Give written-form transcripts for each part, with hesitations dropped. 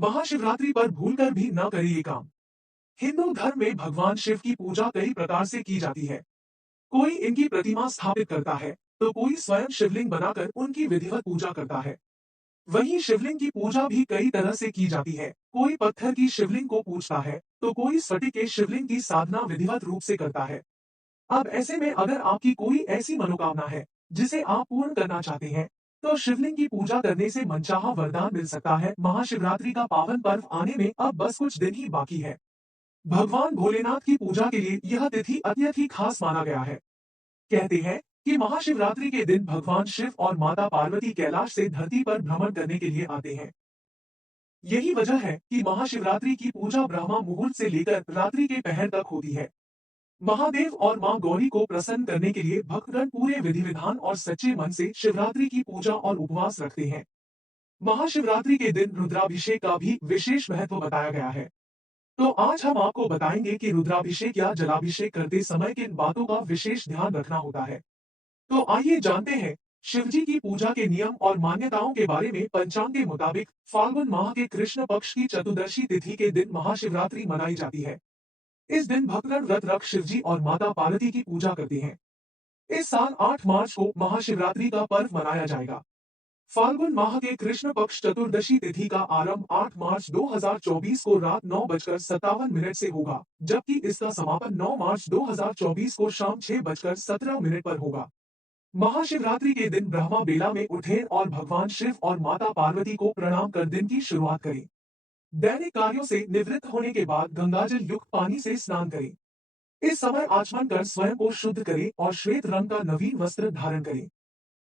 महाशिवरात्रि पर भूलकर भी न करें ये काम। हिंदू धर्म में भगवान शिव की पूजा कई प्रकार से की जाती है। कोई इनकी प्रतिमा स्थापित करता है, तो कोई स्वयं शिवलिंग बनाकर उनकी विधिवत पूजा करता है। वहीं शिवलिंग की पूजा भी कई तरह से की जाती है। कोई पत्थर की शिवलिंग को पूजता है, तो कोई स्फटिक के शिवलिंग की साधना विधिवत रूप से करता है। अब ऐसे में अगर आपकी कोई ऐसी मनोकामना है जिसे आप पूर्ण करना चाहते हैं, तो शिवलिंग की पूजा करने से मनचाहा वरदान मिल सकता है। महाशिवरात्रि का पावन पर्व आने में अब बस कुछ दिन ही बाकी है। भगवान भोलेनाथ की पूजा के लिए यह तिथि अत्यंत ही खास माना गया है। कहते हैं कि महाशिवरात्रि के दिन भगवान शिव और माता पार्वती कैलाश से धरती पर भ्रमण करने के लिए आते हैं। यही वजह है कि महाशिवरात्रि की पूजा ब्रह्मा मुहूर्त से लेकर रात्रि के पहर तक होती है। महादेव और मां गौरी को प्रसन्न करने के लिए भक्तगण पूरे विधि विधान और सच्चे मन से शिवरात्रि की पूजा और उपवास रखते हैं। महाशिवरात्रि के दिन रुद्राभिषेक का भी विशेष महत्व बताया गया है। तो आज हम आपको बताएंगे कि रुद्राभिषेक या जलाभिषेक करते समय किन बातों का विशेष ध्यान रखना होता है। तो आइए जानते हैं शिवजी की पूजा के नियम और मान्यताओं के बारे में। पंचांग के मुताबिक फाल्गुन माह के कृष्ण पक्ष की चतुर्दशी तिथि के दिन महाशिवरात्रि मनाई जाती है। इस दिन भक्तगण व्रत रख शिवजी और माता पार्वती की पूजा करते हैं। इस साल 8 मार्च को महाशिवरात्रि का पर्व मनाया जाएगा। फाल्गुन माह के कृष्ण पक्ष चतुर्दशी तिथि का आरंभ 8 मार्च 2024 को रात 9:57 से होगा, जबकि इसका समापन 9 मार्च 2024 को शाम 6:17 पर होगा। महाशिवरात्रि के दिन ब्रह्मा बेला में उठें और भगवान शिव और माता पार्वती को प्रणाम कर दिन की शुरुआत करें। दैनिक कार्यों से निवृत्त होने के बाद गंगाजल युक्त पानी से स्नान करें। इस समय आचमन कर स्वयं को शुद्ध करें और श्वेत रंग का नवीन वस्त्र धारण करें।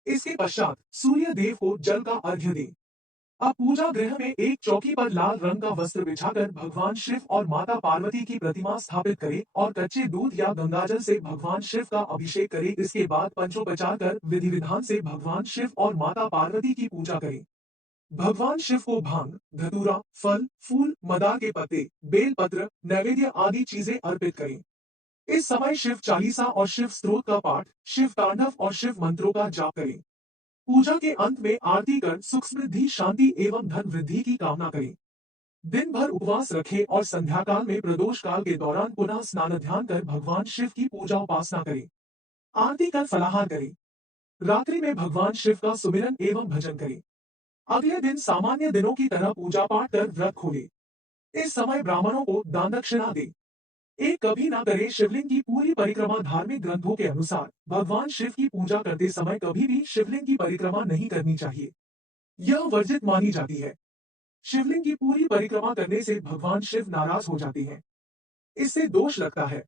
इसके पश्चात सूर्य देव को जल का अर्घ्य दें। अब पूजा गृह में एक चौकी पर लाल रंग का वस्त्र बिछाकर भगवान शिव और माता पार्वती की प्रतिमा स्थापित करें और कच्चे दूध या गंगाजल से भगवान शिव का अभिषेक करें। इसके बाद पंचोपचार कर विधि विधान से भगवान शिव और माता पार्वती की पूजा करें। भगवान शिव को भांग, धतूरा, फल, फूल, मदार के पत्ते, बेल पत्र, नैवेद्य आदि चीजें अर्पित करें। इस समय शिव चालीसा और शिव स्तोत्र का पाठ, शिव तांडव और शिव मंत्रों का जाप करें। पूजा के अंत में आरती कर सुख समृद्धि शांति एवं धन वृद्धि की कामना करें। दिन भर उपवास रखें और संध्या काल में प्रदोष काल के दौरान पुनः स्नान ध्यान कर भगवान शिव की पूजा उपासना करें। आरती कर फलाहार करें। रात्रि में भगवान शिव का सुमिरन एवं भजन करें। अगले दिन सामान्य दिनों की तरह पूजा पाठ कर व्रत खोले। इस समय ब्राह्मणों को दान दक्षिणा दे। एक कभी ना करे शिवलिंग की पूरी परिक्रमा। धार्मिक ग्रंथों के अनुसार भगवान शिव की पूजा करते समय कभी भी शिवलिंग की परिक्रमा नहीं करनी चाहिए। यह वर्जित मानी जाती है। शिवलिंग की पूरी परिक्रमा करने से भगवान शिव नाराज हो जाते हैं। इससे दोष लगता है।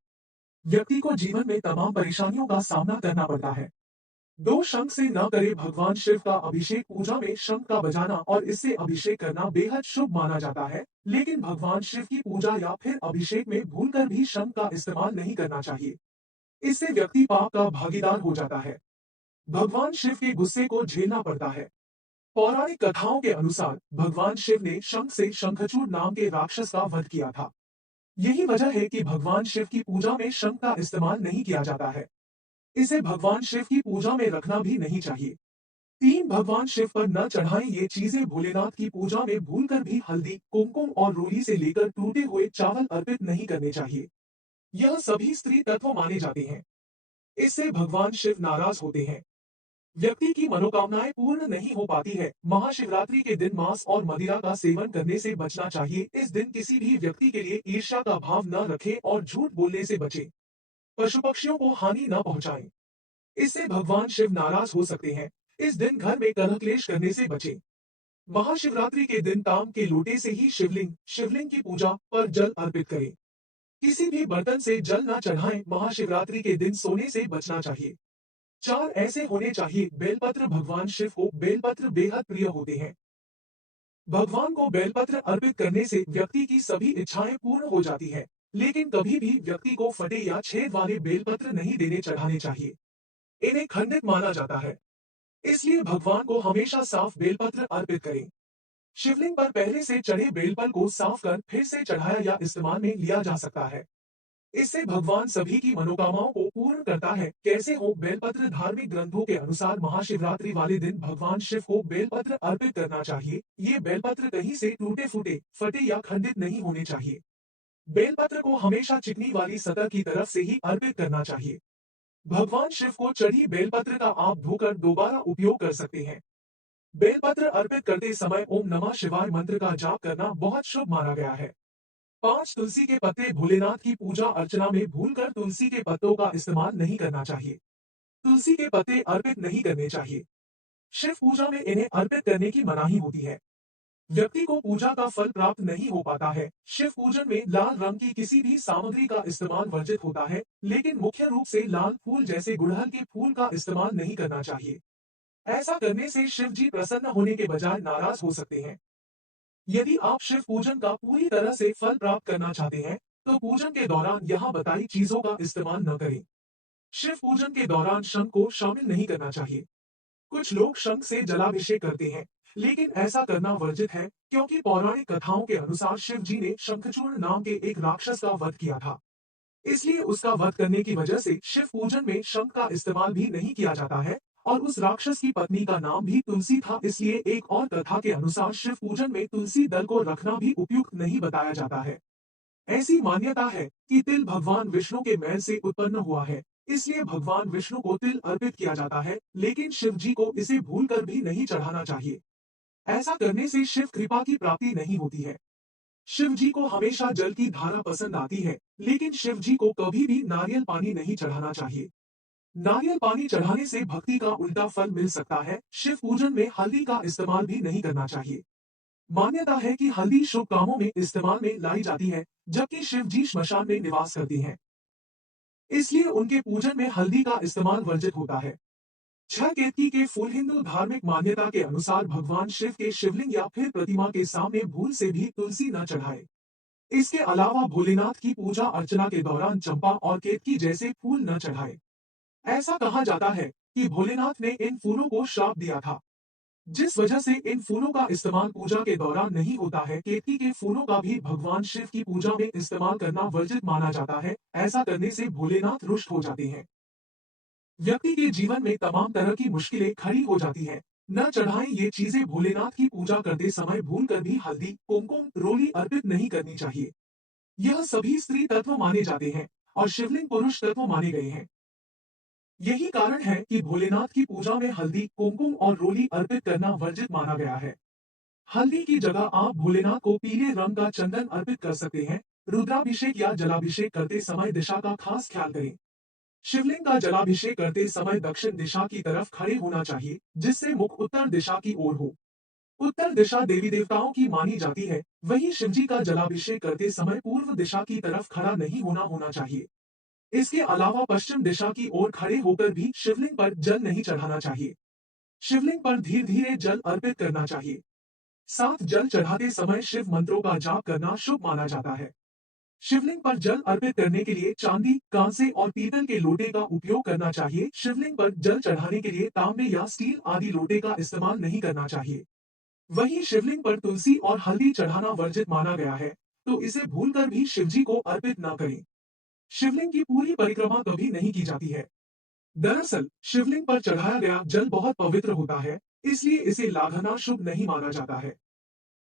व्यक्ति को जीवन में तमाम परेशानियों का सामना करना पड़ता है। दो शंख से न करे भगवान शिव का अभिषेक। पूजा में शंख का बजाना और इससे अभिषेक करना बेहद शुभ माना जाता है, लेकिन भगवान शिव की पूजा या फिर अभिषेक में भूलकर भी शंख का इस्तेमाल नहीं करना चाहिए। इससे व्यक्ति पाप का भागीदार हो जाता है। भगवान शिव के गुस्से को झेलना पड़ता है। पौराणिक कथाओं के अनुसार भगवान शिव ने शंख से शंखचूड़ नाम के राक्षस का वध किया था। यही वजह है कि भगवान शिव की पूजा में शंख का इस्तेमाल नहीं किया जाता है। इसे भगवान शिव की पूजा में रखना भी नहीं चाहिए। तीन भगवान शिव पर न चढ़ाएं ये चीजें। भोलेनाथ की पूजा में भूलकर भी हल्दी, कुमकुम और रोली से लेकर टूटे हुए चावल अर्पित नहीं करने चाहिए। यह सभी स्त्री तत्व माने जाते हैं। इससे भगवान शिव नाराज होते हैं। व्यक्ति की मनोकामनाएं पूर्ण नहीं हो पाती है। महाशिवरात्रि के दिन मांस और मदिरा का सेवन करने से बचना चाहिए। इस दिन किसी भी व्यक्ति के लिए ईर्ष्या का भाव न रखें और झूठ बोलने से बचें। पशु पक्षियों को हानि न पहुंचाएं। इससे भगवान शिव नाराज हो सकते हैं। इस दिन घर में कलह क्लेश करने से बचें। महाशिवरात्रि के दिन ताम के लोटे से ही शिवलिंग की पूजा पर जल अर्पित करें। किसी भी बर्तन से जल न चढ़ाएं। महाशिवरात्रि के दिन सोने से बचना चाहिए। चार ऐसे होने चाहिए। बेलपत्र, भगवान शिव को बेलपत्र बेहद प्रिय होते हैं। भगवान को बेलपत्र अर्पित करने से व्यक्ति की सभी इच्छाएं पूर्ण हो जाती है, लेकिन कभी भी व्यक्ति को फटे या छेद वाले बेलपत्र नहीं देने चढ़ाने चाहिए। इन्हें खंडित माना जाता है। इसलिए भगवान को हमेशा साफ बेलपत्र अर्पित करें। शिवलिंग पर पहले से चढ़े बेलपल को साफ कर फिर से चढ़ाया या इस्तेमाल में लिया जा सकता है। इससे भगवान सभी की मनोकामनाओं को पूर्ण करता है। कैसे हो? बेलपत्र धार्मिक ग्रंथों के अनुसार महाशिवरात्रि वाले दिन भगवान शिव को बेलपत्र अर्पित करना चाहिए। ये बेलपत्र कहीं से टूटे फूटे, फटे या खंडित नहीं होने चाहिए। बेलपत्र को हमेशा चिकनी वाली सतह की तरफ से ही अर्पित करना चाहिए। भगवान शिव को चढ़ी बेलपत्र का आप धोकर दोबारा उपयोग कर सकते हैं। बेलपत्र अर्पित करते समय ओम नमः शिवाय मंत्र का जाप करना बहुत शुभ माना गया है। 5 तुलसी के पत्ते। भोलेनाथ की पूजा अर्चना में भूलकर तुलसी के पत्तों का इस्तेमाल नहीं करना चाहिए। तुलसी के पत्ते अर्पित नहीं करने चाहिए। शिव पूजा में इन्हें अर्पित करने की मनाही होती है। व्यक्ति को पूजा का फल प्राप्त नहीं हो पाता है। शिव पूजन में लाल रंग की किसी भी सामग्री का इस्तेमाल वर्जित होता है, लेकिन मुख्य रूप से लाल फूल जैसे गुड़हल के फूल का इस्तेमाल नहीं करना चाहिए। ऐसा करने से शिव जी प्रसन्न होने के बजाय नाराज हो सकते हैं। यदि आप शिव पूजन का पूरी तरह से फल प्राप्त करना चाहते हैं, तो पूजन के दौरान यहाँ बताई चीजों का इस्तेमाल न करें। शिव पूजन के दौरान शंख को शामिल नहीं करना चाहिए। कुछ लोग शंख से जलाभिषेक करते हैं, लेकिन ऐसा करना वर्जित है, क्योंकि पौराणिक कथाओं के अनुसार शिव जी ने शंखचूर्ण नाम के एक राक्षस का वध किया था। इसलिए उसका वध करने की वजह से शिव पूजन में शंख का इस्तेमाल भी नहीं किया जाता है, और उस राक्षस की पत्नी का नाम भी तुलसी था। इसलिए एक और कथा के अनुसार शिव पूजन में तुलसी दल को रखना भी उपयुक्त नहीं बताया जाता है। ऐसी मान्यता है कि तिल भगवान विष्णु के मैल से उत्पन्न हुआ है, इसलिए भगवान विष्णु को तिल अर्पित किया जाता है, लेकिन शिव जी को इसे भूलकर भी नहीं चढ़ाना चाहिए। ऐसा करने से शिव कृपा की प्राप्ति नहीं होती है। शिव जी को हमेशा जल की धारा पसंद आती है, लेकिन शिव जी को कभी भी नारियल पानी नहीं चढ़ाना चाहिए। नारियल पानी चढ़ाने से भक्ति का उल्टा फल मिल सकता है। शिव पूजन में हल्दी का इस्तेमाल भी नहीं करना चाहिए। मान्यता है कि हल्दी शुभ कामों में इस्तेमाल में लाई जाती है, जबकि शिव जी श्मशान में निवास करती हैं। इसलिए उनके पूजन में हल्दी का इस्तेमाल वर्जित होता है। छह केतकी के फूल। हिंदू धार्मिक मान्यता के अनुसार भगवान शिव के शिवलिंग या फिर प्रतिमा के सामने भूल से भी तुलसी न चढ़ाए। इसके अलावा भोलेनाथ की पूजा अर्चना के दौरान चंपा और केतकी जैसे फूल न चढ़ाए। ऐसा कहा जाता है कि भोलेनाथ ने इन फूलों को श्राप दिया था, जिस वजह से इन फूलों का इस्तेमाल पूजा के दौरान नहीं होता है। केतकी के फूलों का भी भगवान शिव की पूजा में इस्तेमाल करना वर्जित माना जाता है। ऐसा करने से भोलेनाथ रुष्ट हो जाते हैं। व्यक्ति के जीवन में तमाम तरह की मुश्किलें खड़ी हो जाती हैं। न चढ़ाएं ये चीजें। भोलेनाथ की पूजा करते समय भूलकर भी हल्दी, कुमकुम, रोली अर्पित नहीं करनी चाहिए। यह सभी स्त्री तत्व माने जाते हैं और शिवलिंग पुरुष तत्व माने गए हैं। यही कारण है कि भोलेनाथ की पूजा में हल्दी, कुमकुम और रोली अर्पित करना वर्जित माना गया है। हल्दी की जगह आप भोलेनाथ को पीले रंग का चंदन अर्पित कर सकते हैं। रुद्राभिषेक या जलाभिषेक करते समय दिशा का खास ख्याल करें। शिवलिंग का जलाभिषेक करते समय दक्षिण दिशा की तरफ खड़े होना चाहिए, जिससे मुख उत्तर दिशा की ओर हो। उत्तर दिशा देवी देवताओं की मानी जाती है। वहीं शिवजी का जलाभिषेक करते समय पूर्व दिशा की तरफ खड़ा नहीं होना चाहिए। इसके अलावा पश्चिम दिशा की ओर खड़े होकर भी शिवलिंग पर जल नहीं चढ़ाना चाहिए। शिवलिंग पर धीरे धीरे जल अर्पित करना चाहिए। साथ जल चढ़ाते समय शिव मंत्रों का जाप करना शुभ माना जाता है। शिवलिंग पर जल अर्पित करने के लिए चांदी, कांसे और पीतल के लोटे का उपयोग करना चाहिए। शिवलिंग पर जल चढ़ाने के लिए तांबे या स्टील आदि लोटे का इस्तेमाल नहीं करना चाहिए। वहीं शिवलिंग पर तुलसी और हल्दी चढ़ाना वर्जित माना गया है, तो इसे भूलकर भी शिवजी को अर्पित न करें। शिवलिंग की पूरी परिक्रमा कभी नहीं की जाती है। दरअसल शिवलिंग पर चढ़ाया गया जल बहुत पवित्र होता है, इसलिए इसे लाघना शुभ नहीं माना जाता है।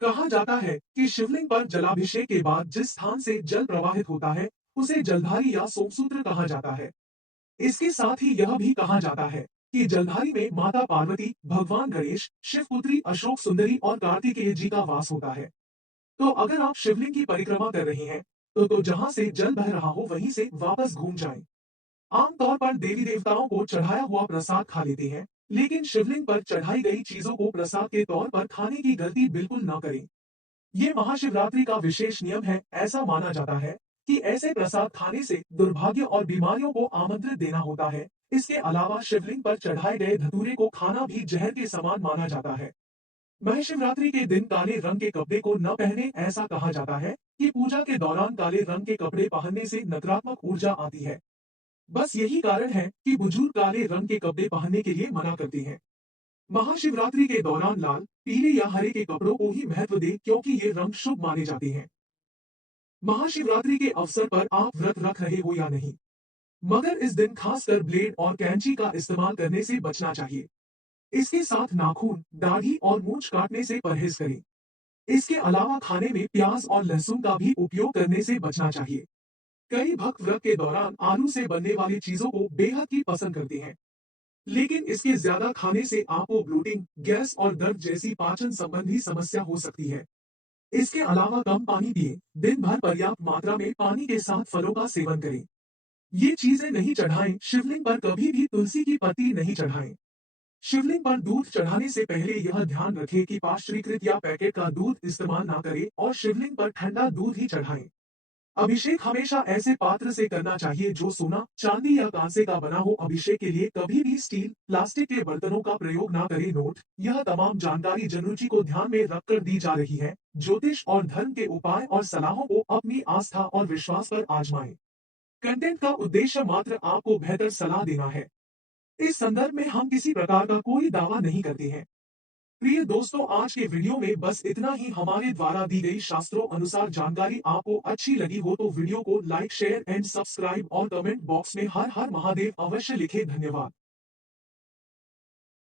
कहा जाता है कि शिवलिंग पर जलाभिषेक के बाद जिस स्थान से जल प्रवाहित होता है, उसे जलधारी या सोमसूत्र कहा जाता है। इसके साथ ही यह भी कहा जाता है कि जलधारी में माता पार्वती, भगवान गणेश, शिवपुत्री अशोक सुंदरी और कार्तिकेय जी का वास होता है। तो अगर आप शिवलिंग की परिक्रमा कर रहे हैं, तो जहां से जल बह रहा हो वहीं से वापस घूम जाएं। आमतौर पर देवी देवताओं को चढ़ाया हुआ प्रसाद खा लेते हैं, लेकिन शिवलिंग पर चढ़ाई गई चीजों को प्रसाद के तौर पर खाने की गलती बिल्कुल न करें। ये महाशिवरात्रि का विशेष नियम है। ऐसा माना जाता है कि ऐसे प्रसाद खाने से दुर्भाग्य और बीमारियों को आमंत्रित देना होता है। इसके अलावा शिवलिंग पर चढ़ाए गए धतूरे को खाना भी जहर के समान माना जाता है। महाशिवरात्रि के दिन काले रंग के कपड़े को न पहने। ऐसा कहा जाता है कि पूजा के दौरान काले रंग के कपड़े पहनने से नकारात्मक ऊर्जा आती है। बस यही कारण है कि बुजुर्ग काले रंग के कपड़े पहनने के लिए मना करते हैं। महाशिवरात्रि के दौरान लाल, पीले या हरे के कपड़ों को ही महत्व दे, क्योंकि ये रंग शुभ माने जाते हैं। महाशिवरात्रि के अवसर पर आप व्रत रख रहे हो या नहीं, मगर इस दिन खासकर ब्लेड और कैंची का इस्तेमाल करने से बचना चाहिए। इसके साथ नाखून, दाढ़ी और मूंछ काटने से परहेज करें। इसके अलावा खाने में प्याज और लहसुन का भी उपयोग करने से बचना चाहिए। कई भक्त व्रत के दौरान आलू से बनने वाली चीजों को बेहद ही पसंद करते हैं, लेकिन इसके ज्यादा खाने से आपको ब्लोटिंग, गैस और दर्द जैसी पाचन संबंधी समस्या हो सकती है। इसके अलावा कम पानी पिए, दिन भर पर्याप्त मात्रा में पानी के साथ फलों का सेवन करें। ये चीजें नहीं चढ़ाएं, शिवलिंग पर कभी भी तुलसी की पत्ती नहीं चढ़ाएं। शिवलिंग पर दूध चढ़ाने से पहले यह ध्यान रखें कि पाश्चरीकृत या पैकेट का दूध इस्तेमाल ना करें और शिवलिंग पर ठंडा दूध ही चढ़ाएं। अभिषेक हमेशा ऐसे पात्र से करना चाहिए जो सोना, चांदी या कांसे का बना हो। अभिषेक के लिए कभी भी स्टील, प्लास्टिक के बर्तनों का प्रयोग ना करें। नोट: यह तमाम जानकारी जनरुचि को ध्यान में रखकर दी जा रही है। ज्योतिष और धर्म के उपाय और सलाहों को अपनी आस्था और विश्वास पर आजमाएं। कंटेंट का उद्देश्य मात्र आपको बेहतर सलाह देना है। इस संदर्भ में हम किसी प्रकार का कोई दावा नहीं करते हैं। प्रिय दोस्तों, आज के वीडियो में बस इतना ही। हमारे द्वारा दी गई शास्त्रों अनुसार जानकारी आपको अच्छी लगी हो तो वीडियो को लाइक, शेयर एंड सब्सक्राइब और कमेंट बॉक्स में हर हर महादेव अवश्य लिखें। धन्यवाद।